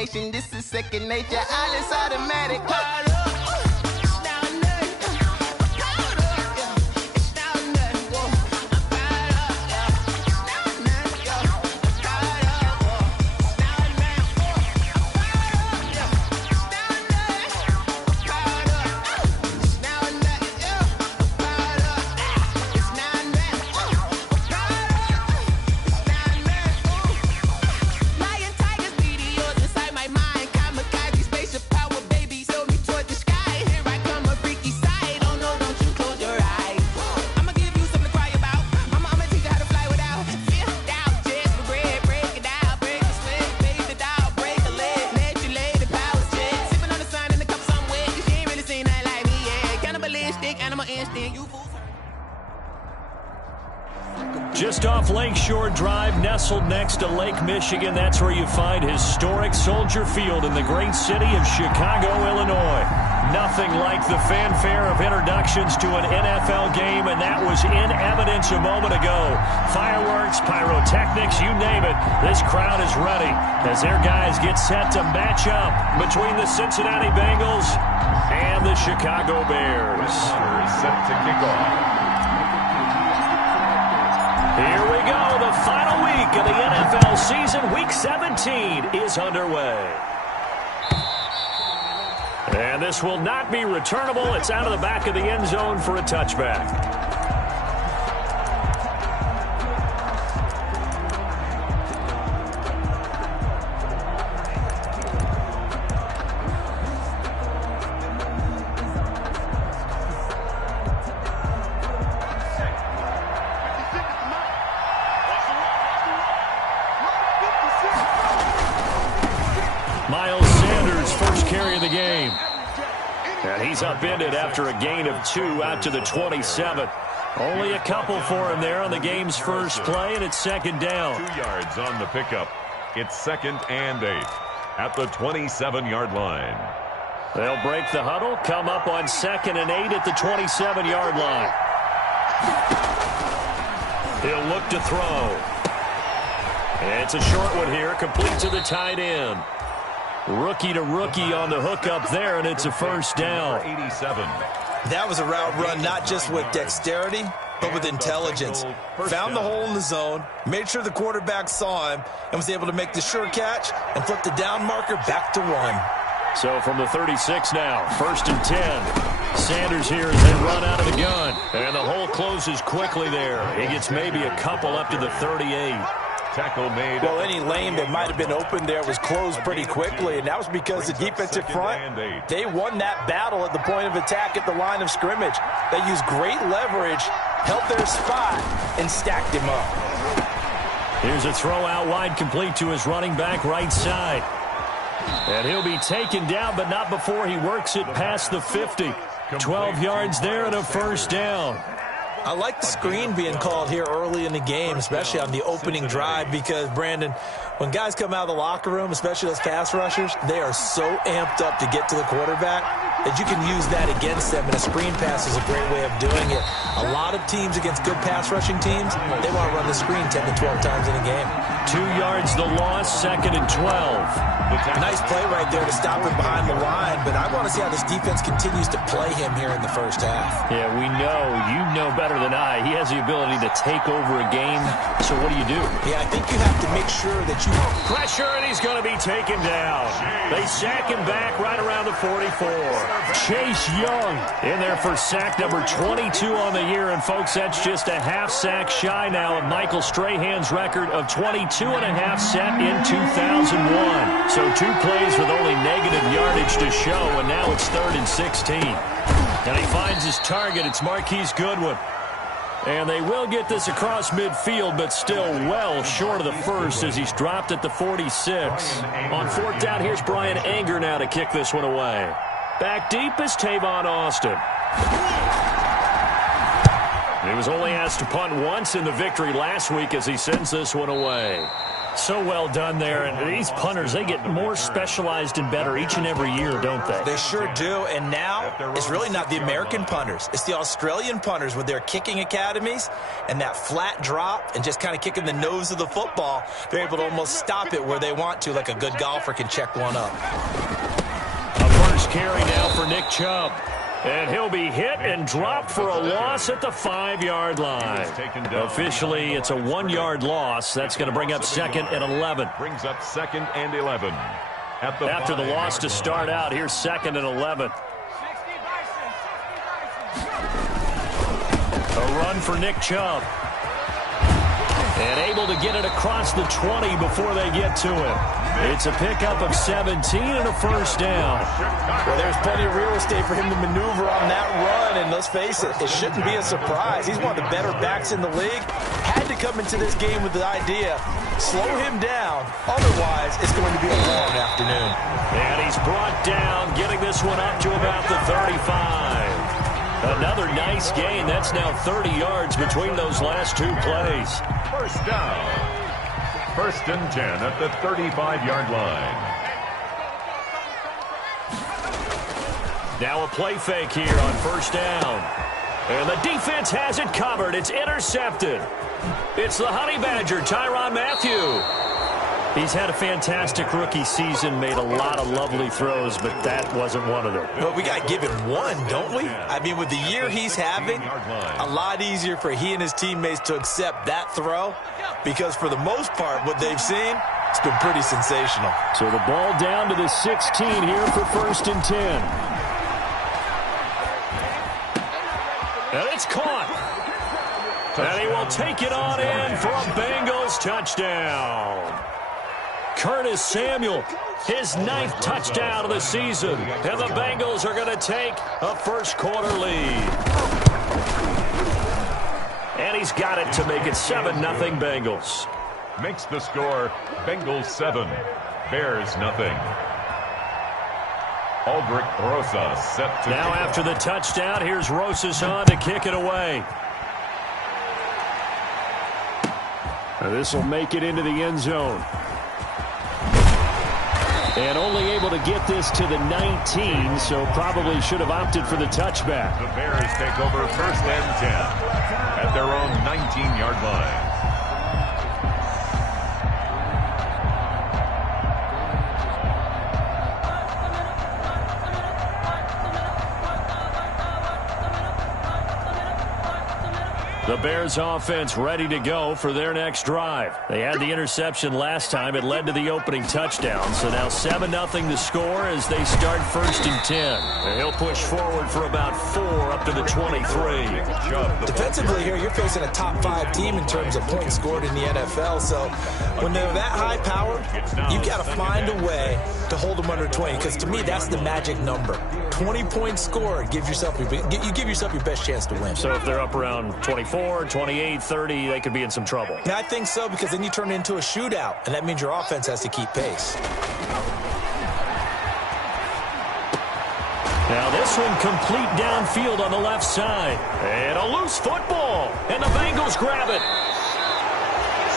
coordination. This is second nature. All is automatic. Just off Lakeshore Drive, nestled next to Lake Michigan. That's where you find historic Soldier Field in the great city of Chicago, Illinois. Nothing like the fanfare of introductions to an NFL game, and that was in evidence a moment ago. Fireworks, pyrotechnics, you name it. This crowd is ready as their guys get set to match up between the Cincinnati Bengals and the Chicago Bears. Set to kick off. Here we go. The final week of the NFL season. Week 17 is underway. And this will not be returnable. It's out of the back of the end zone for a touchback. And he's upended after a gain of 2 out to the 27. Only a couple for him there on the game's first play, and it's second down. 2 yards on the pickup. It's 2nd and 8 at the 27-yard line. They'll break the huddle, come up on 2nd and 8 at the 27-yard line. He'll look to throw. And it's a short one here, complete to the tight end. Rookie to rookie on the hook up there, and it's a first down. 87. That was a route run not just with dexterity, but with intelligence. Found the hole in the zone, made sure the quarterback saw him, and was able to make the sure catch and flip the down marker back to 1. So from the 36 now, 1st and 10. Sanders here as they run out of the gun. And the hole closes quickly there. He gets maybe a couple up to the 38. Tackle made. Well, any lane that might have been open there was closed pretty quickly, and that was because the defensive front, they won that battle at the point of attack at the line of scrimmage. They used great leverage, held their spot, and stacked him up. Here's a throw out wide, complete to his running back right side. And he'll be taken down, but not before he works it past the 50. 12 yards there and a first down. I like the screen being called here early in the game, especially on the opening drive, because, Brandon, when guys come out of the locker room, especially those pass rushers, they are so amped up to get to the quarterback that you can use that against them, and a screen pass is a great way of doing it. A lot of teams against good pass rushing teams, they want to run the screen 10 to 12 times in a game. 2 yards the loss, 2nd and 12. Nice play right there to stop him behind the line, but I want to see how this defense continues to play him here in the first half. Yeah, we know, you know better than I. He has the ability to take over a game, so what do you do? Yeah, I think you have to make sure that you... Pressure, and he's going to be taken down. They sack him back right around the 44. Chase Young in there for sack number 22 on the year, and folks, that's just a half sack shy now of Michael Strahan's record of 22 and a half set in 2001. So 2 plays with only negative yardage to show, and now it's 3rd and 16. And he finds his target. It's Marquise Goodwin. And they will get this across midfield, but still well short of the first as he's dropped at the 46. On 4th down, here's Brian Anger now to kick this one away. Back deep is Tavon Austin. He was only asked to punt once in the victory last week as he sends this one away. So well done there. And these punters, they get more specialized and better each and every year, don't they? They sure do. And now it's really not the American punters. It's the Australian punters with their kicking academies and that flat drop and just kind of kicking the nose of the football. They're able to almost stop it where they want to, like a good golfer can check one up. A first carry now for Nick Chubb. And he'll be hit and dropped for a loss at the 5-yard line. Officially, it's a 1-yard loss. That's going to bring up 2nd and 11. Brings up 2nd and 11. After the loss to start out, here's 2nd and 11. A run for Nick Chubb. And able to get it across the 20 before they get to him. It's a pickup of 17 and a first down. Well, there's plenty of real estate for him to maneuver on that run, and let's face it, it shouldn't be a surprise. He's one of the better backs in the league. Had to come into this game with the idea, slow him down, otherwise it's going to be a long afternoon. And he's brought down, getting this one up to about the 35. Another nice gain. That's now 30 yards between those last two plays. First down. 1st and 10 at the 35-yard line. Now a play fake here on first down. And the defense has it covered. It's intercepted. It's the Honey Badger, Tyrann Mathieu. He's had a fantastic rookie season, made a lot of lovely throws, but that wasn't one of them. But we got to give him one, don't we? I mean, with the year he's having, a lot easier for he and his teammates to accept that throw because for the most part, what they've seen, it's been pretty sensational. So the ball down to the 16 here for 1st and 10. And it's caught. And he will take it on in for a Bengals touchdown. Curtis Samuel, his 9th touchdown of the season. And the Bengals are going to take a first-quarter lead. And he's got it to make it 7-0 Bengals. Makes the score Bengals 7, Bears nothing. Aldrich Rosas set to now after the touchdown, here's Rosas on to kick it away. This will make it into the end zone. And only able to get this to the 19, so probably should have opted for the touchback. The Bears take over 1st and 10 at their own 19-yard line. The Bears offense ready to go for their next drive. They had the interception last time. It led to the opening touchdown. So now 7-0 the score as they start 1st and 10. And he'll push forward for about 4 up to the 23. Defensively here, you're facing a top 5 team in terms of points scored in the NFL. So when they're that high powered, you've got to find a way to hold them under 20. Because to me, that's the magic number. 20 points scored gives yourself you give yourself your best chance to win. So if they're up around 24, 28, 30, they could be in some trouble. Yeah, I think so, because then you turn it into a shootout, and that means your offense has to keep pace. Now this one complete downfield on the left side. And a loose football. And the Bengals grab it.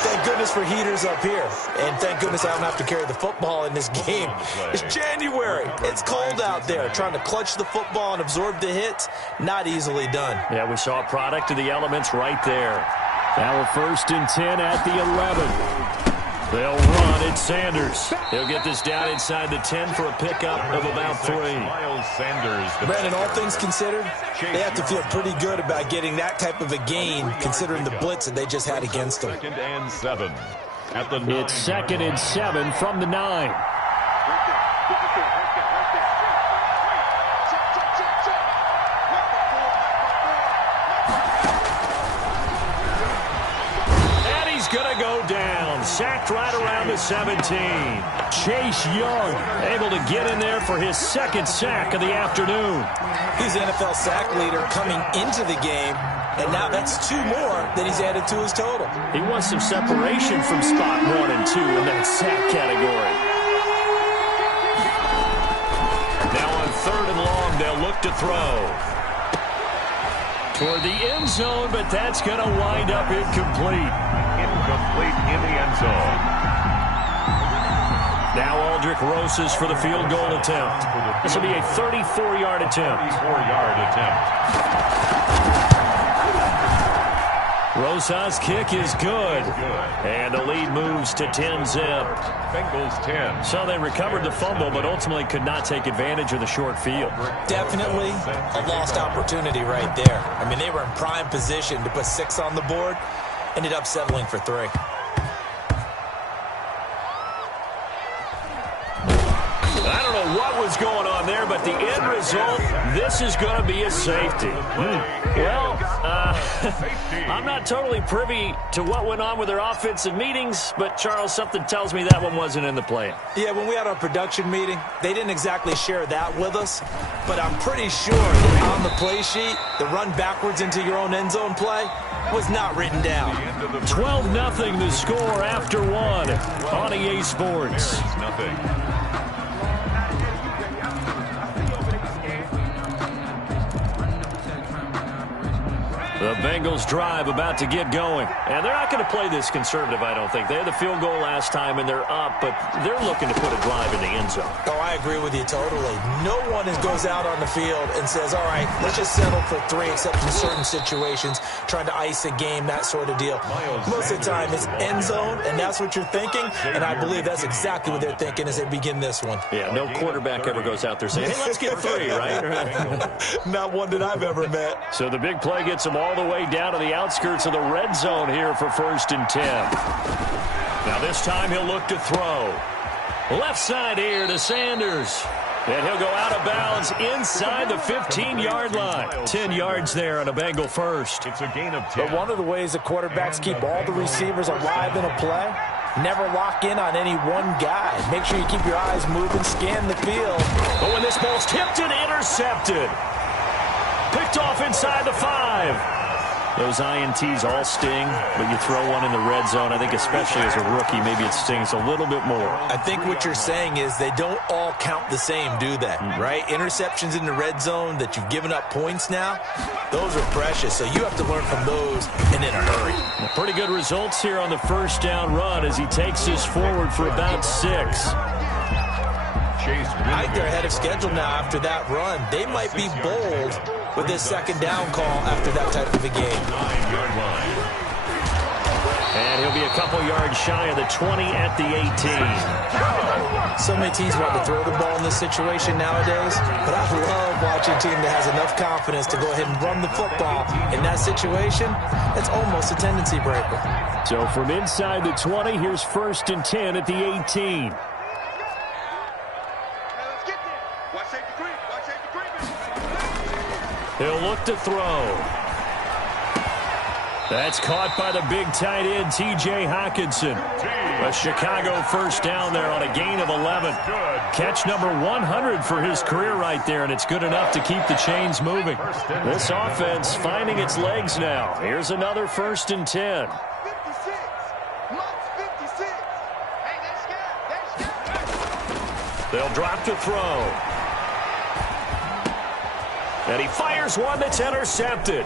Thank goodness for heaters up here. And thank goodness I don't have to carry the football in this game. It's January. It's cold out there. Trying to clutch the football and absorb the hits, not easily done. Yeah, we saw a product of the elements right there. Now a 1st and 10 at the 11. They'll run it. Sanders. He'll get this down inside the 10 for a pickup of about 3. Miles Sanders. Brandon, all things considered, they have to feel pretty good about getting that type of a gain, considering the blitz that they just had against them. 2nd and 7 at the 9. It's 2nd and 7 from the 9. Going to go down. Sacked right around the 17. Chase Young able to get in there for his 2nd sack of the afternoon. He's the NFL sack leader coming into the game, and now that's 2 more that he's added to his total. He wants some separation from spot 1 and 2 in that sack category. Now on 3rd and long, they'll look to throw. Toward the end zone, but that's going to wind up incomplete. Incomplete in the end zone. Now Aldrich Rosas for the field goal attempt. This will be a 34-yard attempt. 34-yard attempt. Rosas' kick is good. And the lead moves to 10-zip. Bengals 10. So they recovered the fumble, but ultimately could not take advantage of the short field. Definitely a lost opportunity right there. I mean, they were in prime position to put 6 on the board. Ended up settling for 3. I don't know what was going on there, but the end result, this is going to be a safety. Well, I'm not totally privy to what went on with their offensive meetings, but, Charles, something tells me that one wasn't in the plan. Yeah, when we had our production meeting, they didn't exactly share that with us, but I'm pretty sure that on the play sheet, the run backwards into your own end zone play was not written down. 12-0 the score after 1 on EA Sports. Nothing. The Bengals drive about to get going. And they're not going to play this conservative, I don't think. They had the field goal last time, and they're up, but they're looking to put a drive in the end zone. Oh, I agree with you totally. No one goes out on the field and says, all right, let's just settle for 3, except in certain situations, trying to ice a game, that sort of deal. Most of the time, it's end zone, and that's what you're thinking, and I believe that's exactly what they're thinking as they begin this one. Yeah, no quarterback ever goes out there saying, hey, let's get 3, right? Not one that I've ever met. So the big play gets them all the way down to the outskirts of the red zone here for 1st and 10. Now this time he'll look to throw. Left side here to Sanders. And he'll go out of bounds inside the 15-yard line. 10 yards there on a Bengal first. It's a gain of 10. But one of the ways the quarterbacks keep all the receivers alive in a play, never lock in on any one guy. Make sure you keep your eyes moving, scan the field. But when this ball's tipped and intercepted. Picked off inside the 5. Those INTs all sting, but you throw one in the red zone, I think especially as a rookie, maybe it stings a little bit more. I think what you're saying is they don't all count the same, do they? Right? Interceptions in the red zone that you've given up points now, those are precious, so you have to learn from those and in a hurry. Well, pretty good results here on the first down run as he takes this forward for about 6. I think they're ahead of schedule now after that run. They might be bold with this second down call after that type of a game. 9-yard line. And he'll be a couple yards shy of the 20 at the 18. So many teams want to throw the ball in this situation nowadays, but I love watching a team that has enough confidence to go ahead and run the football. In that situation, it's almost a tendency breaker. So from inside the 20, here's 1st and 10 at the 18. He'll look to throw. That's caught by the big tight end, T.J. Hockenson. A Chicago first down there on a gain of 11. Catch number 100 for his career right there, and it's good enough to keep the chains moving. This offense finding its legs now. Here's another 1st and 10. They'll drop to throw. And he fires one that's intercepted.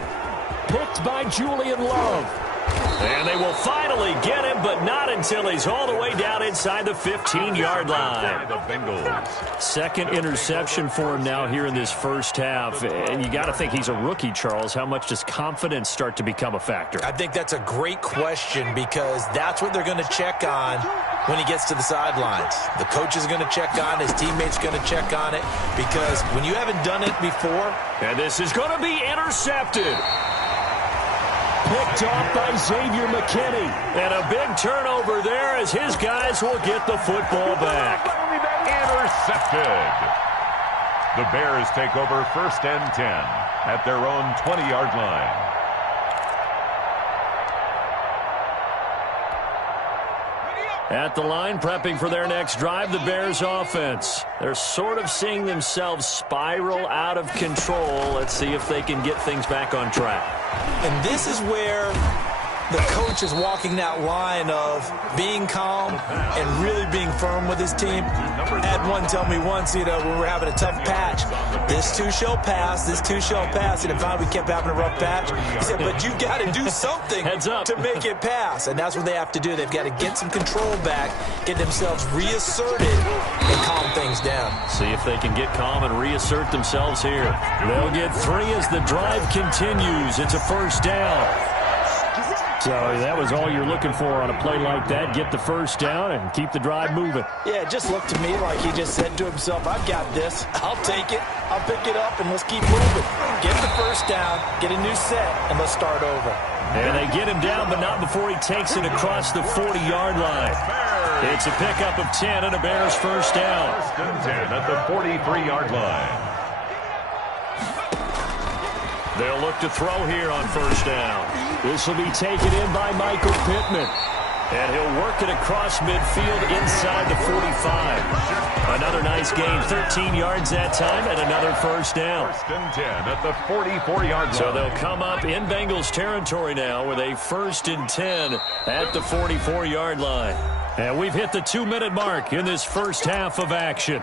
Picked by Julian Love. And they will finally get him, but not until he's all the way down inside the 15-yard line. The Bengals. Second interception for him now here in this first half. And you got to think he's a rookie, Charles. How much does confidence start to become a factor? I think that's a great question because that's what they're going to check on when he gets to the sidelines. The coach is going to check on, his teammates going to check on it, because when you haven't done it before. And this is going to be intercepted. Picked off by Xavier McKinney. And a big turnover there as his guys will get the football back. Intercepted. The Bears take over 1st and 10 at their own 20-yard line. At the line, prepping for their next drive, the Bears offense. They're sort of seeing themselves spiral out of control. Let's see if they can get things back on track. And this is where The coach is walking that line of being calm and really being firm with his team. I had one tell me once, when we were having a tough patch, this too shall pass, this too shall pass. And finally we kept having a rough patch. He said, but you got to do something to make it pass. And that's what they have to do. They've got to get some control back, get themselves reasserted, and calm things down. See if they can get calm and reassert themselves here. They'll get 3 as the drive continues. It's a first down. So that was all you're looking for on a play like that. Get the first down and keep the drive moving. Yeah, it just looked to me like he just said to himself, I've got this. I'll take it. I'll pick it up, and let's keep moving. Get the first down, get a new set, and let's start over. And they get him down, but not before he takes it across the 40-yard line. It's a pickup of 10 and a Bears first down. First and 10 at the 43-yard line. They'll look to throw here on first down. This will be taken in by Michael Pittman. And he'll work it across midfield inside the 45. Another nice gain, 13 yards that time, and another first down. First and 10 at the 44-yard line. So they'll come up in Bengals territory now with a first and 10 at the 44-yard line. And we've hit the 2-minute mark in this first half of action.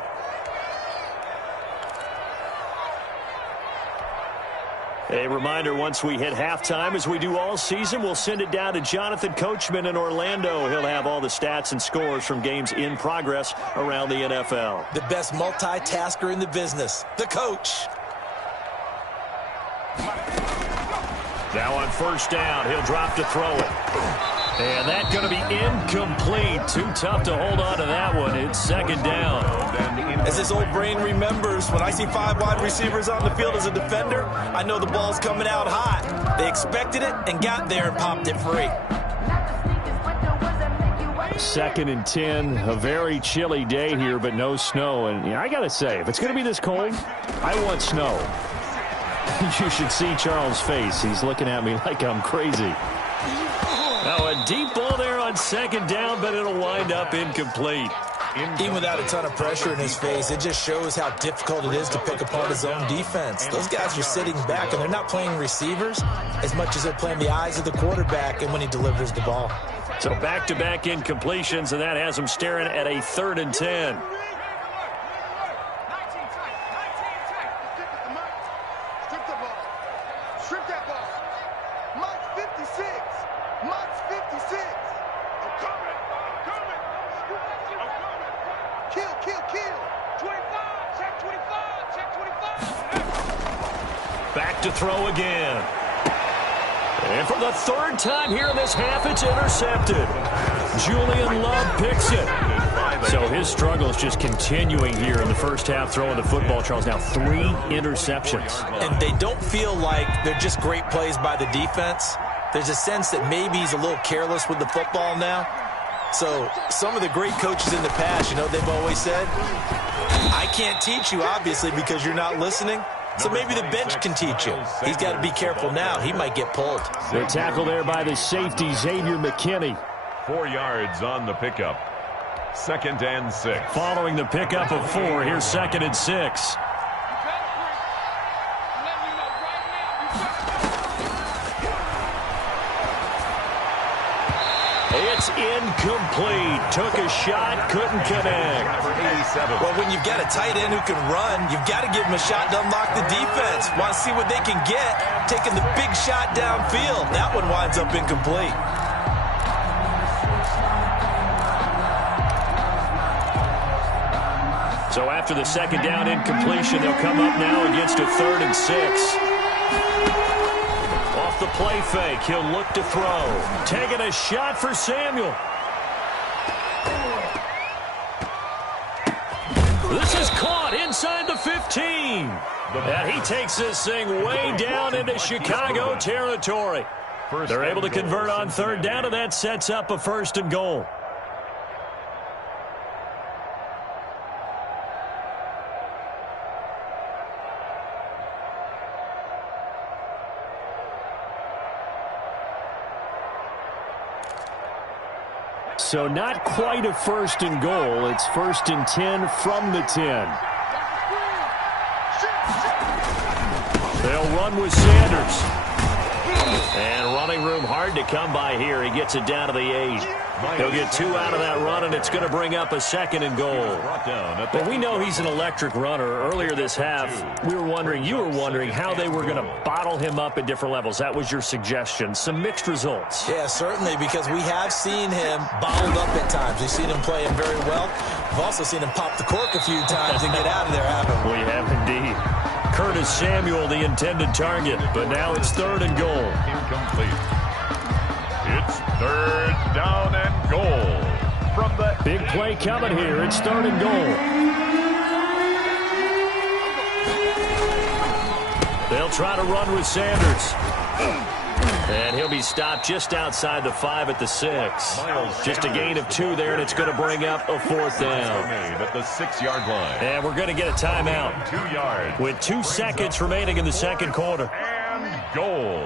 A reminder, once we hit halftime, as we do all season, we'll send it down to Jonathan Coachman in Orlando. He'll have all the stats and scores from games in progress around the NFL. The best multitasker in the business, the coach. Now on first down, he'll drop to throw it. And that's going to be incomplete. Too tough to hold on to that one. It's second down. As his old brain remembers, when I see 5 wide receivers on the field as a defender, I know the ball's coming out hot. They expected it and got there and popped it free. Second and 10, a very chilly day here, but no snow. And I got to say, if it's going to be this cold, I want snow. You should see Charles' face. He's looking at me like I'm crazy. Now a deep ball there on second down, but it'll wind up incomplete. Even without a ton of pressure in his face, it just shows how difficult it is to pick apart his own defense. Those guys are sitting back, and they're not playing receivers as much as they're playing the eyes of the quarterback and when he delivers the ball. So back-to-back incompletions, and that has him staring at a 3rd and 10. Back to throw again. And for the 3rd time here in this half, it's intercepted. Julian Love picks it. So his struggle is just continuing here in the first half, throwing the football, Charles. Now 3 interceptions. And they don't feel like they're just great plays by the defense. There's a sense that maybe he's a little careless with the football now. So some of the great coaches in the past, they've always said, I can't teach you, obviously, because you're not listening. So maybe the bench can teach you. He's got to be careful now. He might get pulled. The tackle there by the safety, Xavier McKinney. 4 yards on the pickup. 2nd and 6. Following the pickup of 4, here's 2nd and 6. It's incomplete. Took a shot, couldn't connect. Well, when you've got a tight end who can run, you've got to give him a shot to unlock the defense. Want to see what they can get, taking the big shot downfield. That one winds up incomplete. So after the 2nd down incompletion, they'll come up now against a 3rd and 6. Off the play fake, he'll look to throw. Taking a shot for Samuel. This is caught inside the 15. And he takes this thing way down into Chicago territory. They're able to convert on 3rd down, and that sets up a 1st and goal. So not quite a 1st and goal. It's 1st and 10 from the 10. They'll run with Sanders. And running room hard to come by here. He gets it down to the 8. He'll get 2 out of that run, and it's going to bring up a 2nd and goal. But we know he's an electric runner. Earlier this half, you were wondering how they were going to bottle him up at different levels. That was your suggestion. Some mixed results. Yeah, certainly, because we have seen him bottled up at times. We've seen him playing very well. We've also seen him pop the cork a few times and get out of there, haven't we? We have indeed. Curtis Samuel, the intended target, but now it's 3rd and goal. Incomplete. It's 3rd down and goal from the big play coming here. It's 3rd and goal. They'll try to run with Sanders. And he'll be stopped just outside the 5 at the 6. Just a gain of 2 there, and it's going to bring up a 4th down. At the 6-yard line. And we're going to get a timeout. 2 yards. With 2 seconds remaining in the 2nd quarter. And goal.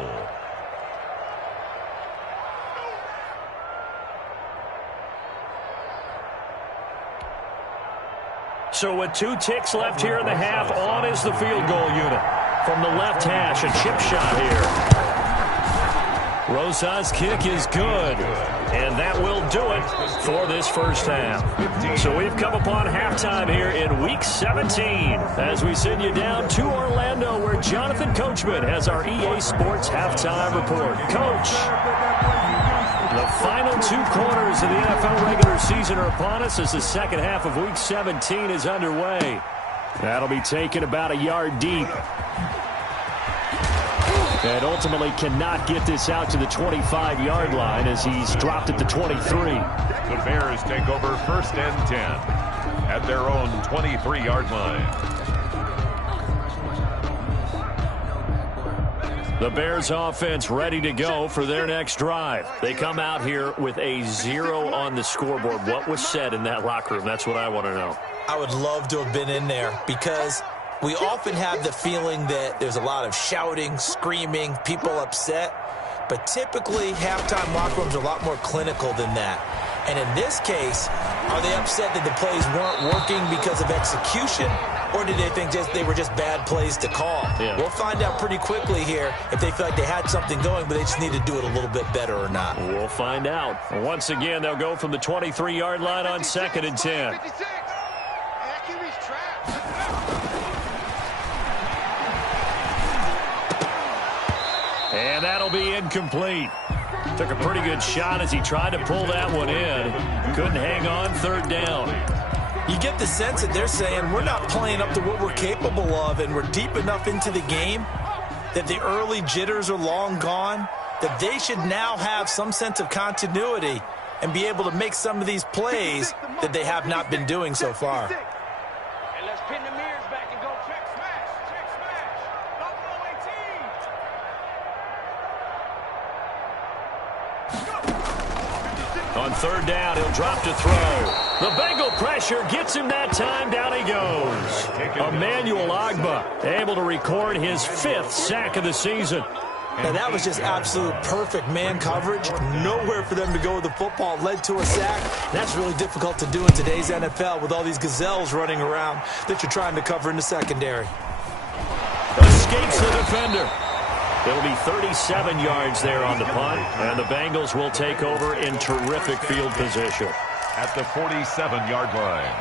So with 2 ticks left here in the half, on is the field goal unit. From the left hash, a chip shot here. Rosa's kick is good, and that will do it for this first half. So we've come upon halftime here in Week 17 as we send you down to Orlando, where Jonathan Coachman has our EA Sports halftime report. Coach, the final 2 quarters of the NFL regular season are upon us as the second half of Week 17 is underway. That'll be taken about a yard deep. And ultimately cannot get this out to the 25-yard line as he's dropped at the 23. The Bears take over 1st and 10 at their own 23-yard line. The Bears offense ready to go for their next drive. They come out here with a 0 on the scoreboard. What was said in that locker room? That's what I want to know. I would love to have been in there because we often have the feeling that there's a lot of shouting, screaming, people upset. But typically, halftime locker rooms are a lot more clinical than that. And in this case, are they upset that the plays weren't working because of execution? Or did they think they were just bad plays to call? Yeah. We'll find out pretty quickly here if they feel like they had something going, but they just need to do it a little bit better or not. We'll find out. Once again, they'll go from the 23-yard line on 2nd and 10. And that'll be incomplete. Took a pretty good shot as he tried to pull that one in. Couldn't hang on, 3rd down. You get the sense that they're saying we're not playing up to what we're capable of, and we're deep enough into the game that the early jitters are long gone, that they should now have some sense of continuity and be able to make some of these plays that they have not been doing so far. And let's pin the mirrors back and go check smash, check smash. Buffalo 18. On 3rd down, he'll drop to throw. The Bengal pressure gets him that time. Down he goes. Emmanuel Ogbah able to record his 5th sack of the season. Now, that was just absolute perfect man coverage. Nowhere for them to go with the football. Led to a sack. That's really difficult to do in today's NFL with all these gazelles running around that you're trying to cover in the secondary. Escapes the defender. It'll be 37 yards there on the punt, and the Bengals will take over in terrific field position. At the 47-yard line.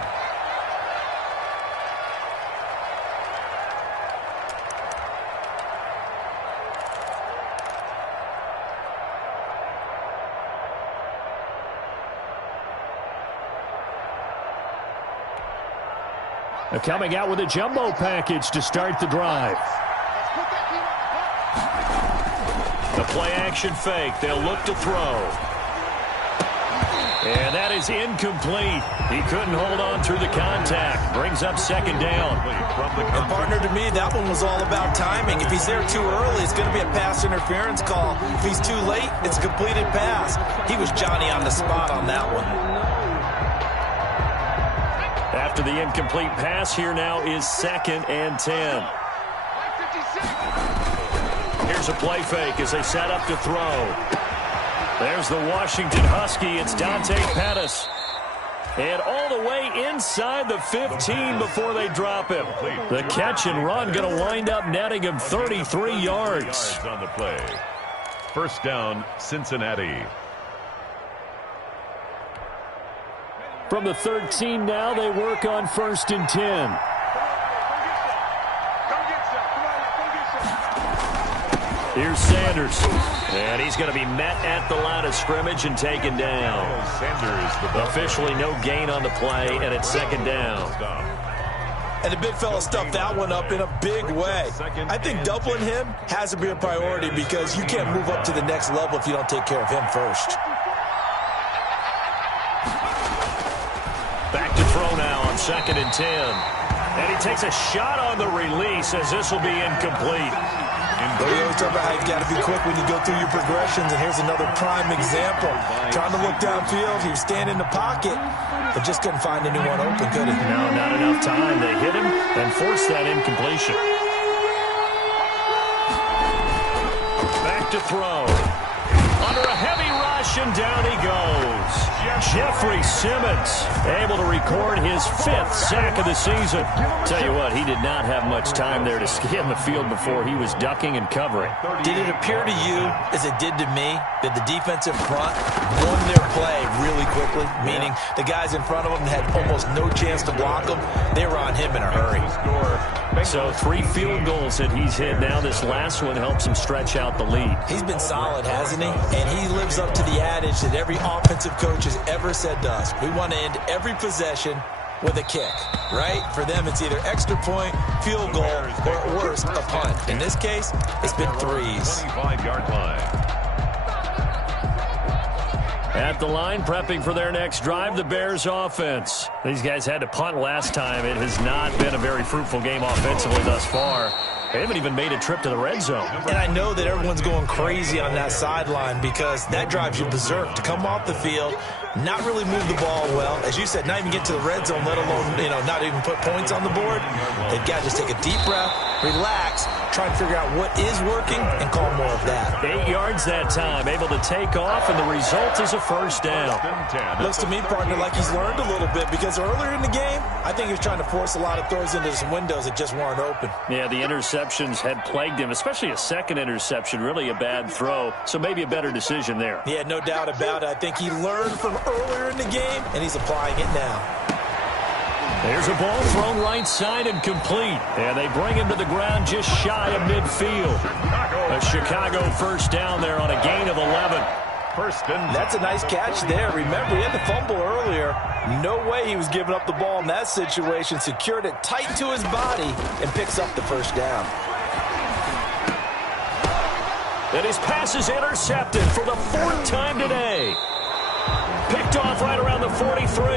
They're coming out with a jumbo package to start the drive. The play-action fake. They'll look to throw. And that is incomplete. He couldn't hold on through the contact. Brings up 2nd down. And partner, to me, that one was all about timing. If he's there too early, it's going to be a pass interference call. If he's too late, it's a completed pass. He was Johnny on the spot on that one. After the incomplete pass, here now is 2nd and 10. Here's a play fake as they set up to throw. There's the Washington Husky. It's Dante Pettis. And all the way inside the 15 before they drop him. The catch and run going to wind up netting him 33 yards. On the play. first down, Cincinnati. From the 13 now, they work on 1st and 10. Here's Sanders, and he's going to be met at the line of scrimmage and taken down. Sanders, officially no gain on the play, and it's 2nd down. And the big fella stuffed that one up in a big way. I think doubling him has to be a priority because you can't move up to the next level if you don't take care of him first. Back to throw now on 2nd and 10. And he takes a shot on the release as this will be incomplete. We always talk about how you've got to be quick when you go through your progressions, and here's another prime example. Trying to look downfield, he was standing in the pocket, but just couldn't find anyone open, could he? No, not enough time. They hit him and forced that incompletion. Back to throw. Under a heavy rush, and down he goes. Jeffrey Simmons able to record his 5th sack of the season. Tell you what, he did not have much time there to scan the field before he was ducking and covering. Did it appear to you, as it did to me, that the defensive front won their play really quickly? Meaning the guys in front of them had almost no chance to block him. They were on him in a hurry. So 3 field goals that he's hit now. This last one helps him stretch out the lead. He's been solid, hasn't he? And he lives up to the adage that every offensive coach has ever said to us. We want to end every possession with a kick, right? For them, it's either extra point, field goal, or at worst, a punt. In this case, it's been 3s. 25-yard line. At the line, prepping for their next drive, the Bears offense. These guys had to punt last time. It has not been a very fruitful game offensively thus far. They haven't even made a trip to the red zone. And I know that everyone's going crazy on that sideline because that drives you berserk to come off the field, not really move the ball well. As you said, not even get to the red zone, let alone, not even put points on the board. They've got to just take a deep breath, relax, try and figure out what is working and call more of that. 8 yards that time, able to take off, and the result is a first down. Looks to me, partner, like he's learned a little bit because earlier in the game, I think he was trying to force a lot of throws into some windows that just weren't open. Yeah, the interceptions had plagued him, especially a second interception, really a bad throw, so maybe a better decision there. Yeah, no doubt about it. I think he learned from earlier in the game, and he's applying it now. There's a ball thrown right side and complete. And they bring him to the ground just shy of midfield. A Chicago first down there on a gain of 11. That's a nice catch there. Remember, he had the fumble earlier. No way he was giving up the ball in that situation. Secured it tight to his body and picks up the first down. And his pass is intercepted for the 4th time today. Picked off right around the 43.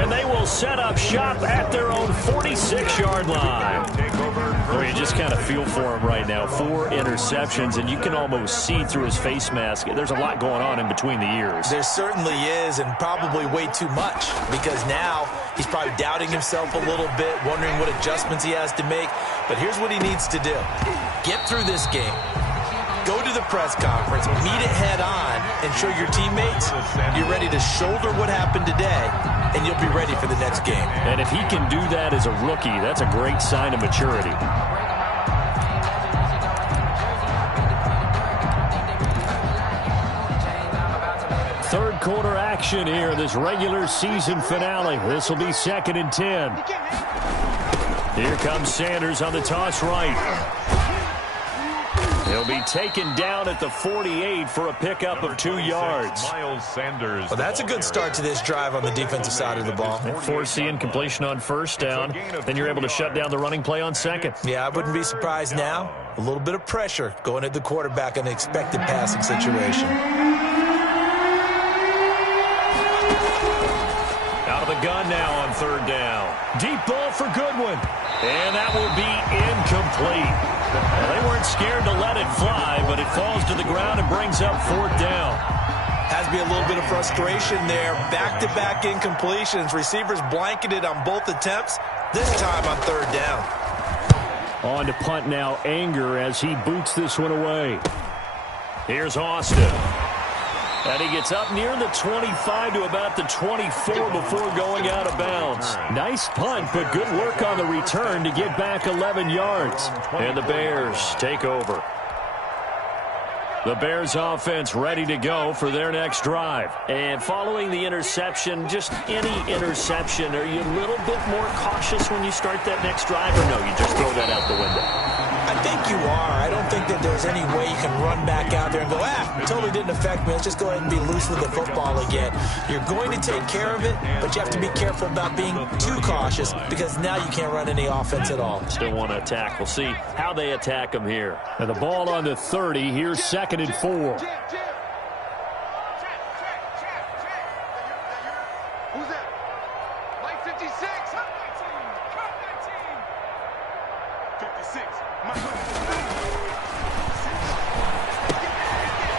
And they will set up shop at their own 46-yard line. Oh, you just kind of feel for him right now. 4 interceptions, and you can almost see through his face mask. There's a lot going on in between the ears. There certainly is, and probably way too much, because now he's probably doubting himself a little bit, wondering what adjustments he has to make. But here's what he needs to do. Get through this game. Go to the press conference, meet it head on, and show your teammates you're ready to shoulder what happened today, and you'll be ready for the next game. And if he can do that as a rookie, that's a great sign of maturity. Third quarter action here, this regular season finale. This will be 2nd and 10. Here comes Sanders on the toss right. He'll be taken down at the 48 for a pickup of 2 yards. Miles Sanders. Well, that's a good start to this drive on the defensive side of the ball. Force the incompletion on first down, then you're able to shut down the running play on second. Yeah, I wouldn't be surprised now. A little bit of pressure going at the quarterback in an expected passing situation. Out of the gun now on 3rd down. Deep ball for Goodwin. And that will be incomplete. Well, they weren't scared to let it fly, but it falls to the ground and brings up 4th down. Has to be a little bit of frustration there. Back-to-back incompletions. Receivers blanketed on both attempts, this time on 3rd down. On to punt now, Anger, as he boots this one away. Here's Austin. And he gets up near the 25 to about the 24 before going out of bounds. Nice punt, but good work on the return to get back 11 yards. And the Bears take over. The Bears offense ready to go for their next drive. And following the interception, just any interception, are you a little bit more cautious when you start that next drive, or no, you just throw that out the window? I think you are. I don't think that there's any way you can run back out there and go, totally didn't affect me. Let's just go ahead and be loose with the football again. You're going to take care of it, but you have to be careful about being too cautious because now you can't run any offense at all. Still want to attack. We'll see how they attack them here. And the ball on the 30. Here's 2nd and 4. Who's that? Mike 56. Cut 56.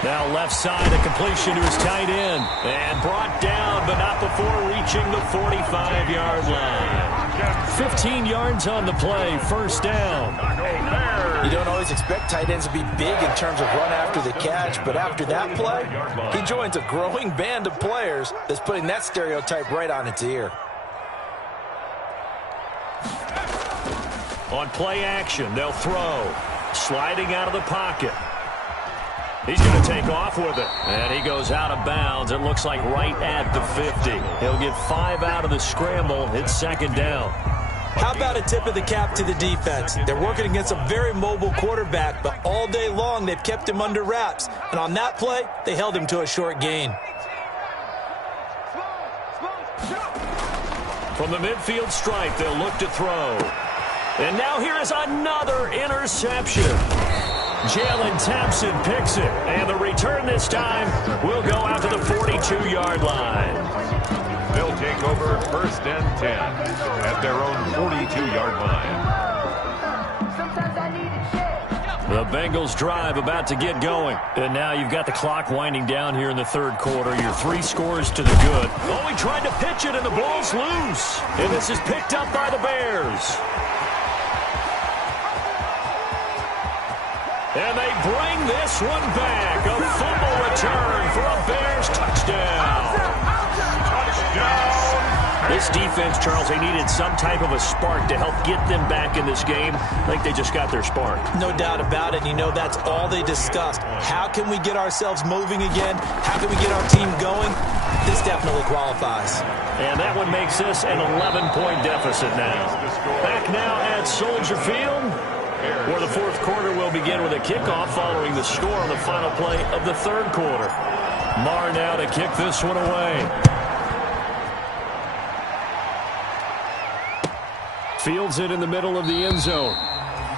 Now left side, a completion to his tight end. And brought down, but not before reaching the 45-yard line. 15 yards on the play, first down. You don't always expect tight ends to be big in terms of run after the catch, but after that play, he joins a growing band of players that's putting that stereotype right on its ear. On play action, they'll throw. Sliding out of the pocket. He's going to take off with it. And he goes out of bounds. It looks like right at the 50. He'll get 5 out of the scramble. It's 2nd down. How about a tip of the cap to the defense? They're working against a very mobile quarterback, but all day long they've kept him under wraps. And on that play, they held him to a short gain. From the midfield stripe, they'll look to throw. And now here is another interception. Jalen Thompson picks it, and the return this time will go out to the 42-yard line. They'll take over 1st and 10 at their own 42-yard line. The Bengals drive about to get going. And now you've got the clock winding down here in the 3rd quarter. Your 3 scores to the good. Oh, he tried to pitch it, and the ball's loose. And this is picked up by the Bears. And they bring this one back. A fumble return for a Bears touchdown. This defense, Charles, they needed some type of a spark to help get them back in this game. I think they just got their spark. No doubt about it. You know, that's all they discussed. How can we get ourselves moving again? How can we get our team going? This definitely qualifies. And that one makes this an 11-point deficit now. Back now at Soldier Field, where the 4th quarter will begin with a kickoff following the score on the final play of the 3rd quarter. Marr now to kick this one away. Fields it in the middle of the end zone.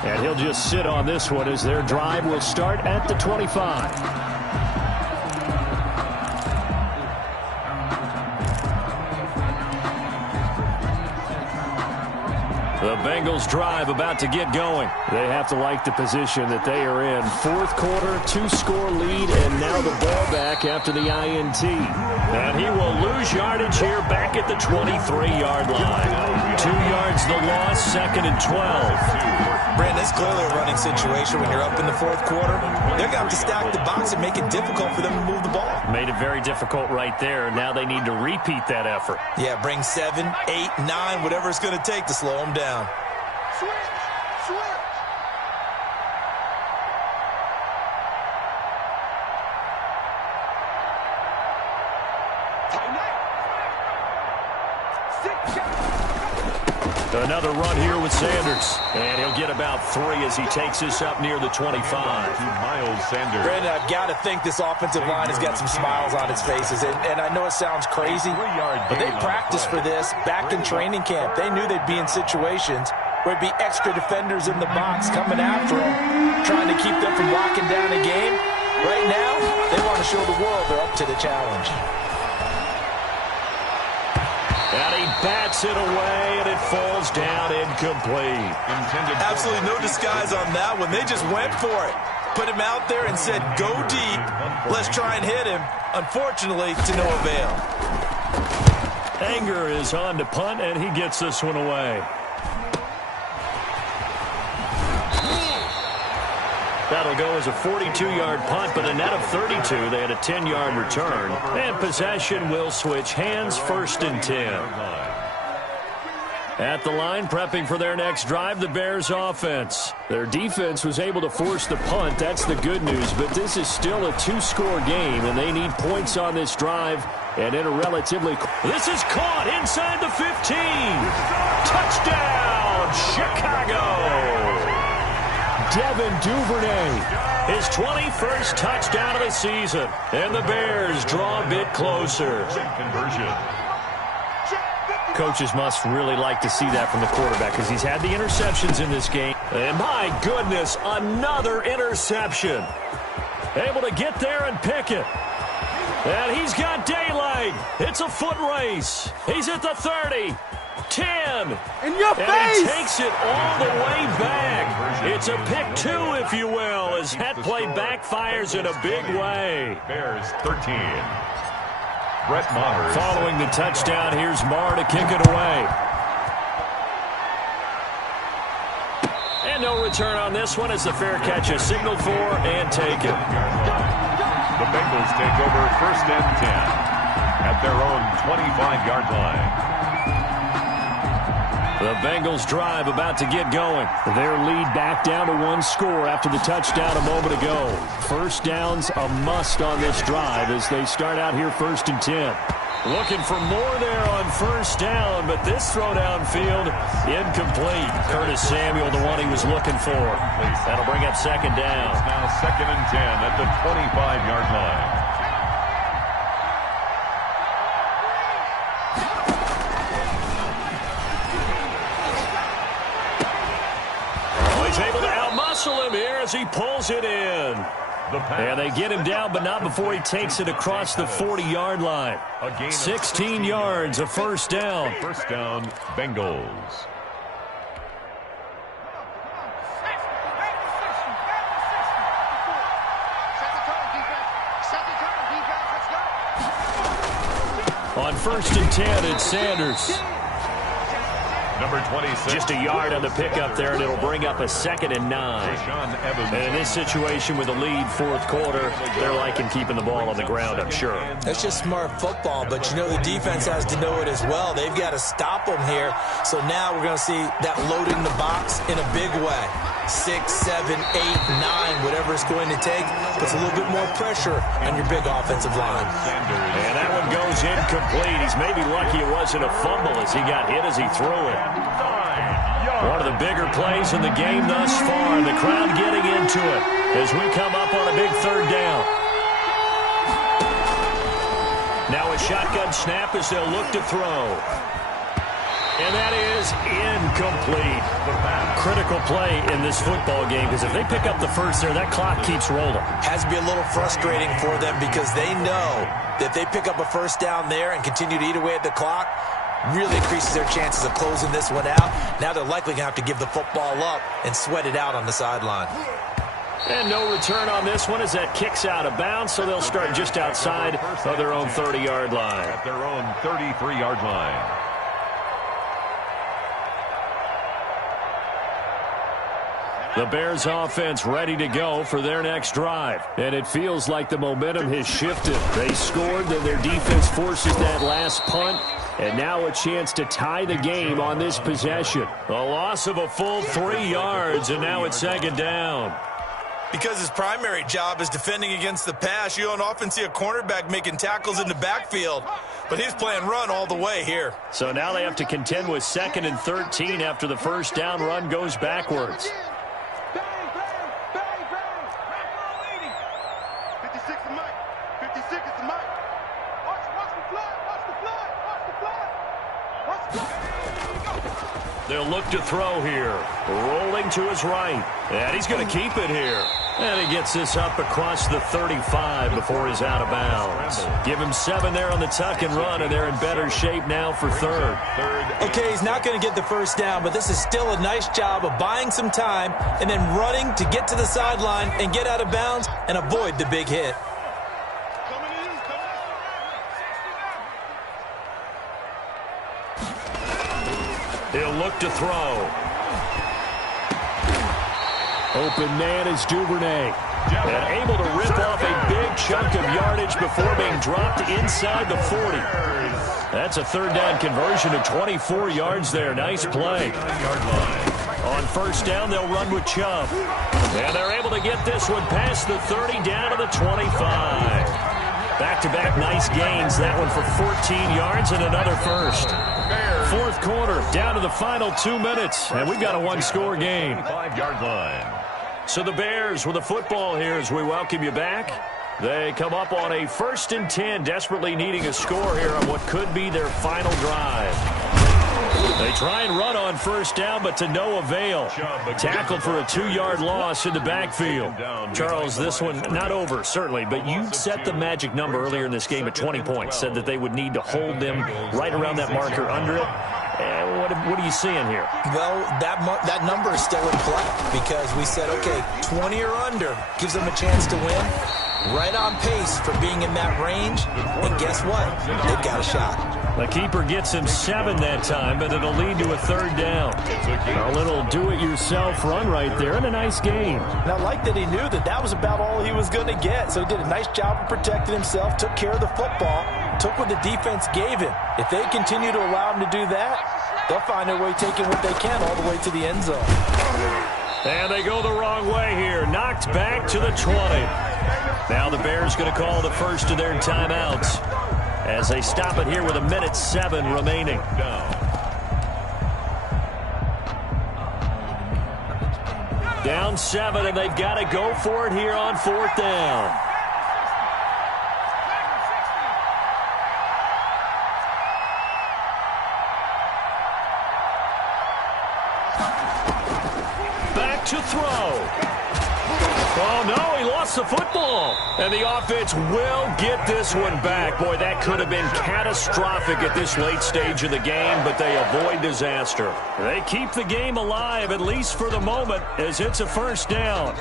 And he'll just sit on this one as their drive will start at the 25. The Bengals drive about to get going. They have to like the position that they are in. 4th quarter, 2-score lead, and now the ball back after the INT. And he will lose yardage here back at the 23-yard line. 2 yards the loss, 2nd and 12. Brandon, it's clearly a running situation when you're up in the 4th quarter. They're going to have to stack the box and make it difficult for them to move the ball. Made it very difficult right there. Now they need to repeat that effort. Yeah, bring 7, 8, 9, whatever it's going to take to slow them down. Switch. Another run here with Sanders. And he'll get about 3 as he takes this up near the 25. Miles Sanders. Brandon, I've got to think this offensive line has got some smiles on its faces. And I know it sounds crazy, but they practiced for this back in training camp. They knew they'd be in situations where it'd be extra defenders in the box coming after them, trying to keep them from locking down a game. Right now, they want to show the world they're up to the challenge. And he bats it away, and it falls down incomplete. Absolutely no disguise on that one. They just went for it. Put him out there and said, go deep. Let's try and hit him. Unfortunately, to no avail. Anger is on to punt, and he gets this one away. That'll go as a 42-yard punt, but a net of 32. They had a 10-yard return. And possession will switch hands, 1st and 10. At the line, prepping for their next drive, the Bears offense. Their defense was able to force the punt. That's the good news. But this is still a two-score game, and they need points on this drive. And in a relatively... This is caught inside the 15. Touchdown, Chicago. Devin Duvernay, his 21st touchdown of the season. And the Bears draw a bit closer. Conversion. Coaches must really like to see that from the quarterback because he's had the interceptions in this game. And my goodness, another interception. Able to get there and pick it. And he's got daylight. It's a foot race. He's at the 30, 10. In your face! And he takes it all the way back. It's a pick two, if you will, as that play backfires in a big way. Bears 13. Brett Maher. Following the touchdown, here's Maher to kick it away. And no return on this one as the fair catch is signaled for and taken. The Bengals take over 1st and 10 at their own 25-yard line. The Bengals drive about to get going. Their lead back down to one score after the touchdown a moment ago. First down's a must on this drive as they start out here 1st and 10. Looking for more there on first down, but this throw downfield incomplete. Curtis Samuel, the one he was looking for. That'll bring up 2nd down. It's now 2nd and 10 at the 25-yard line. He's able to outmuscle him here as he pulls it in. And they get him down, but not before he takes it across the 40-yard line. 16 yards, a first down. First down, Bengals. On 1st and 10, it's Sanders. Number 26. Just a yard on the pickup there, and it'll bring up a 2nd and 9. And in this situation with a lead 4th quarter, they're liking keeping the ball on the ground, I'm sure. That's just smart football, but you know the defense has to know it as well. They've got to stop them here. So now we're going to see that loading the box in a big way. 6, 7, 8, 9, whatever it's going to take, puts a little bit more pressure on your big offensive line. And that one goes incomplete. He's maybe lucky it wasn't a fumble as he got hit as he threw it. One of the bigger plays in the game thus far. The crowd getting into it as we come up on a big 3rd down. Now a shotgun snap as they'll look to throw. And that is incomplete. Critical play in this football game because if they pick up the first there, that clock keeps rolling. Has to be a little frustrating for them because they know that if they pick up a first down there and continue to eat away at the clock, really increases their chances of closing this one out. Now they're likely going to have to give the football up and sweat it out on the sideline. And no return on this one as that kicks out of bounds, so they'll start just outside of their own 30-yard line. At their own 33-yard line. The Bears offense ready to go for their next drive. And it feels like the momentum has shifted. They scored, then their defense forces that last punt. And now a chance to tie the game on this possession. A loss of a full 3 yards, and now it's 2nd down. Because his primary job is defending against the pass, you don't often see a cornerback making tackles in the backfield. But he's playing run all the way here. So now they have to contend with 2nd and 13 after the first down run goes backwards. They'll look to throw here. Rolling to his right. And he's going to keep it here. And he gets this up across the 35 before he's out of bounds. Give him 7 there on the tuck and run, and they're in better shape now for 3rd. Okay, he's not going to get the first down, but this is still a nice job of buying some time and then running to get to the sideline and get out of bounds and avoid the big hit. He'll look to throw. Open man is Duvernay. And able to rip off a big chunk of yardage before being dropped inside the 40. That's a third down conversion of 24 yards there. Nice play. On first down, they'll run with Chubb. And they're able to get this one past the 30 down to the 25. Back-to-back nice gains. That one for 14 yards and another first. Fourth quarter, down to the final 2 minutes. And we've got a one-score game. 5-yard line. So the Bears with the football here as we welcome you back. They come up on a 1st and 10, desperately needing a score here on what could be their final drive. They try and run on first down, but to no avail. Tackled for a 2-yard loss in the backfield. Charles, this one not over, certainly, but you set the magic number earlier in this game at 20 points. Said that they would need to hold them right around that marker under it. What are you seeing here? Well, that number is still in play because we said, okay, 20 or under gives them a chance to win. Right on pace for being in that range. And guess what? They've got a shot. The keeper gets him 7 that time, but it'll lead to a third down. A little do-it-yourself run right there and a nice game. And I like that he knew that was about all he was going to get. So he did a nice job of protecting himself, took care of the football, took what the defense gave him. If they continue to allow him to do that, they'll find their way taking what they can all the way to the end zone. And they go the wrong way here. Knocked back to the 20. Now the Bears going to call the first of their timeouts as they stop it here with 1:07 remaining. Down 7, and they've got to go for it here on 4th down. Back to throw. Oh, no, he lost the football. And the offense will get this one back. Boy, that could have been catastrophic at this late stage of the game, but they avoid disaster. They keep the game alive, at least for the moment, as it's a first down.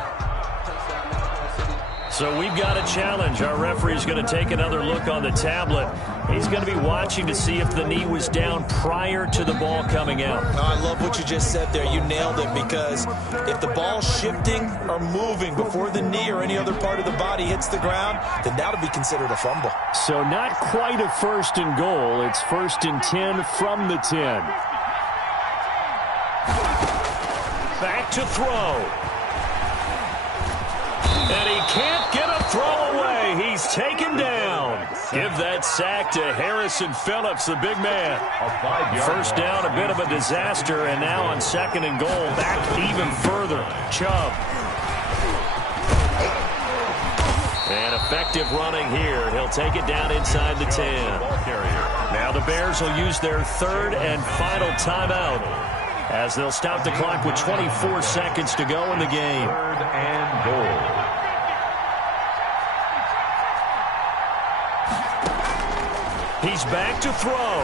So we've got a challenge. Our referee's going to take another look on the tablet. He's going to be watching to see if the knee was down prior to the ball coming out. No, I love what you just said there. You nailed it, because if the ball's shifting or moving before the knee or any other part of the body hits the ground, then that'll be considered a fumble. So not quite a 1st and goal. It's 1st and 10 from the 10. Back to throw. And he can't get a throw away. He's taken down. Give that sack to Harrison Phillips, the big man. First down, a bit of a disaster, and now on 2nd and goal, back even further. Chubb. And effective running here. He'll take it down inside the 10. Now the Bears will use their 3rd and final timeout, as they'll stop the clock with 24 seconds to go in the game. 3rd and goal. He's back to throw.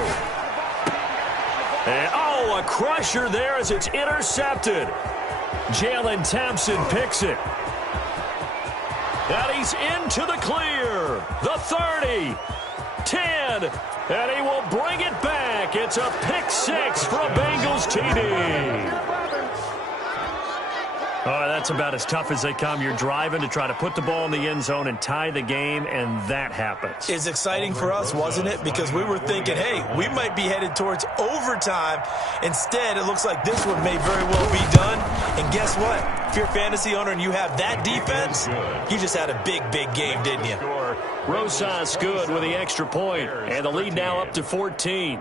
And, oh, a crusher there as it's intercepted. Jalen Thompson picks it. And he's into the clear. The 30. 10. And he will bring it back. It's a pick 6 for a Bengals TD. Oh, that's about as tough as they come. You're driving to try to put the ball in the end zone and tie the game, and that happens. It's exciting for us, wasn't it? Because we were thinking, hey, we might be headed towards overtime. Instead, it looks like this one may very well be done. And guess what? If you're a fantasy owner and you have that defense, you just had a big, big game, didn't you? Rosas good with the extra point, and the lead now up to 14.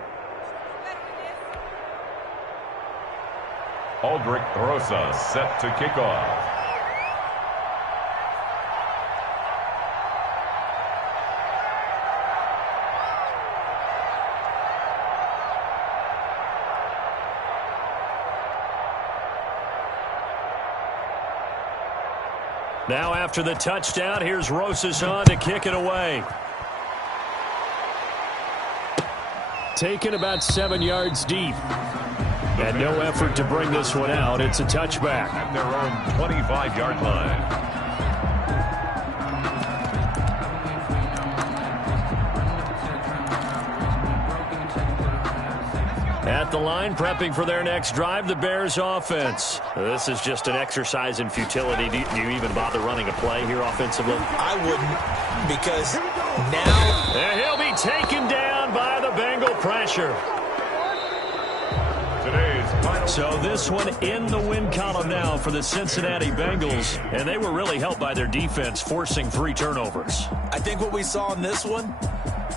Aldrich Rosas set to kick off. Now after the touchdown, here's Rosas on to kick it away. Taken about 7 yards deep. And no effort to bring this one out. It's a touchback. At their own 25-yard line. At the line, prepping for their next drive, the Bears offense. This is just an exercise in futility. Do you even bother running a play here offensively? I wouldn't, because now... And he'll be taken down by the Bengal pressure. So this one in the win column now for the Cincinnati Bengals, and they were really helped by their defense forcing 3 turnovers. I think what we saw in this one,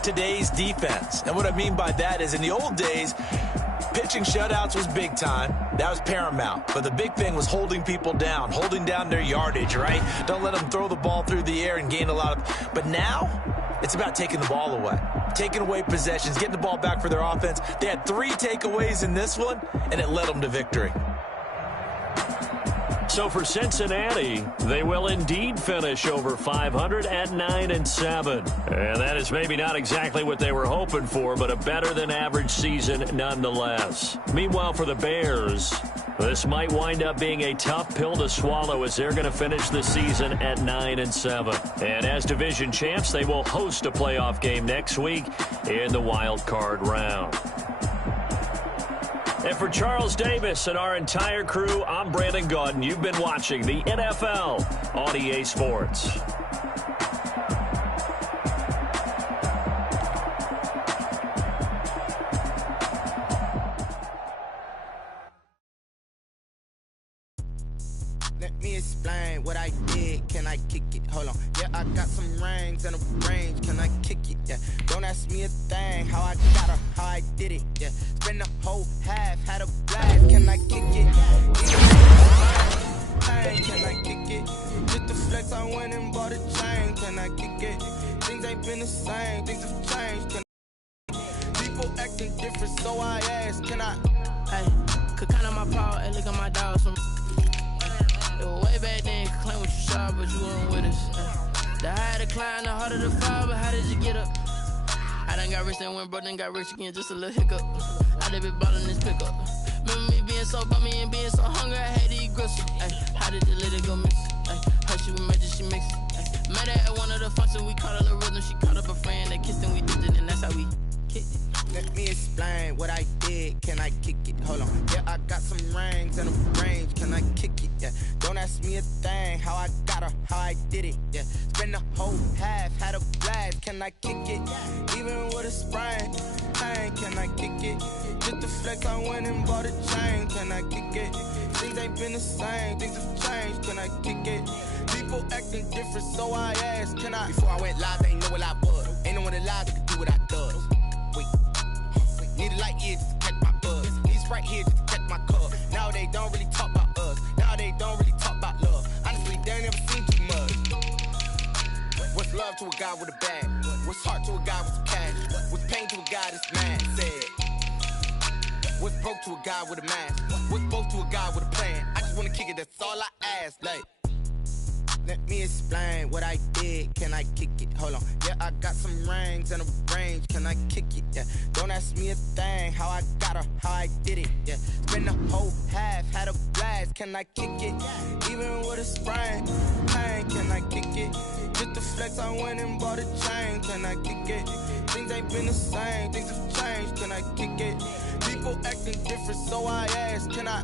today's defense. And what I mean by that is in the old days, pitching shutouts was big time. That was paramount. But the big thing was holding people down, holding down their yardage, right? Don't let them throw the ball through the air and gain a lot of... But now, it's about taking the ball away. Taking away possessions, getting the ball back for their offense. They had 3 takeaways in this one, and it led them to victory. So for Cincinnati, they will indeed finish over 500 at 9-7. And that is maybe not exactly what they were hoping for, but a better than average season nonetheless. Meanwhile, for the Bears, this might wind up being a tough pill to swallow as they're going to finish the season at 9-7. And as division champs, they will host a playoff game next week in the wild card round. And for Charles Davis and our entire crew, I'm Brandon Gaudin. You've been watching the NFL on EA Sports. Let me explain what I did. Can I kick it? Hold on. Yeah, I got some rings and a range. Can I kick it? Yeah. Don't ask me a thing. How I got her, how I did it. Yeah. Spend the whole half, had a blast. Can I kick it? Can I kick it? Just the flex, I went and bought a chain. Can I kick it? Things ain't been the same. Things have changed. People acting different, so I ask. Can I? Hey, could count on my power and look at my dogs. Way back then, you could claim what you saw, but you weren't with us. The higher the climb, the harder the fall, but how did you get up? I done got rich, then went broke, then got rich again, just a little hiccup. I done been ballin' this pickup. Remember me being so bummy and being so hungry, I had to eat gristle. How did the lady go miss? How she was magic, she mixed it. Met her at one of the functions, we caught her the rhythm, she caught up a friend, they kissed and we dipped it, and that's how we kicked it. Let me explain what I did. Can I kick it? Hold on. Yeah, I got some rings and a range. Can I kick it? Yeah. Don't ask me a thing. How I got her, how I did it. Yeah. Spend the whole half, had a blast. Can I kick it? Even with a sprain. Hey, can I kick it? Just the flex, I went and bought a chain. Can I kick it? Things ain't been the same. Things have changed. Can I kick it? People acting different, so I asked. Can I? Before I went live, they ain't know what I was. Ain't no one alive that could do what I does. Wait. Need a light year just to catch my buzz. Need Sprite here just to catch my cup. Now they don't really talk about us. Now they don't really talk about love. Honestly, they ain't never seen too much. What's love to a guy with a bag? What's heart to a guy with some cash? What's pain to a guy that's mad? Said. What's broke to a guy with a mask? What's both to a guy with a plan? I just wanna kick it, that's all I ask. Like, let me explain what I did. Can I kick it? Hold on. Yeah, I got some rings and a range. Can I kick it? Yeah. Don't ask me a thing. How I got her, how I did it. Yeah. Spend the whole half, had a blast. Can I kick it? Even with a sprain. Hey, can I kick it? Just the flex, I went and bought a chain. Can I kick it? Things ain't been the same. Things have changed. Can I kick it? People acting different, so I ask. Can I?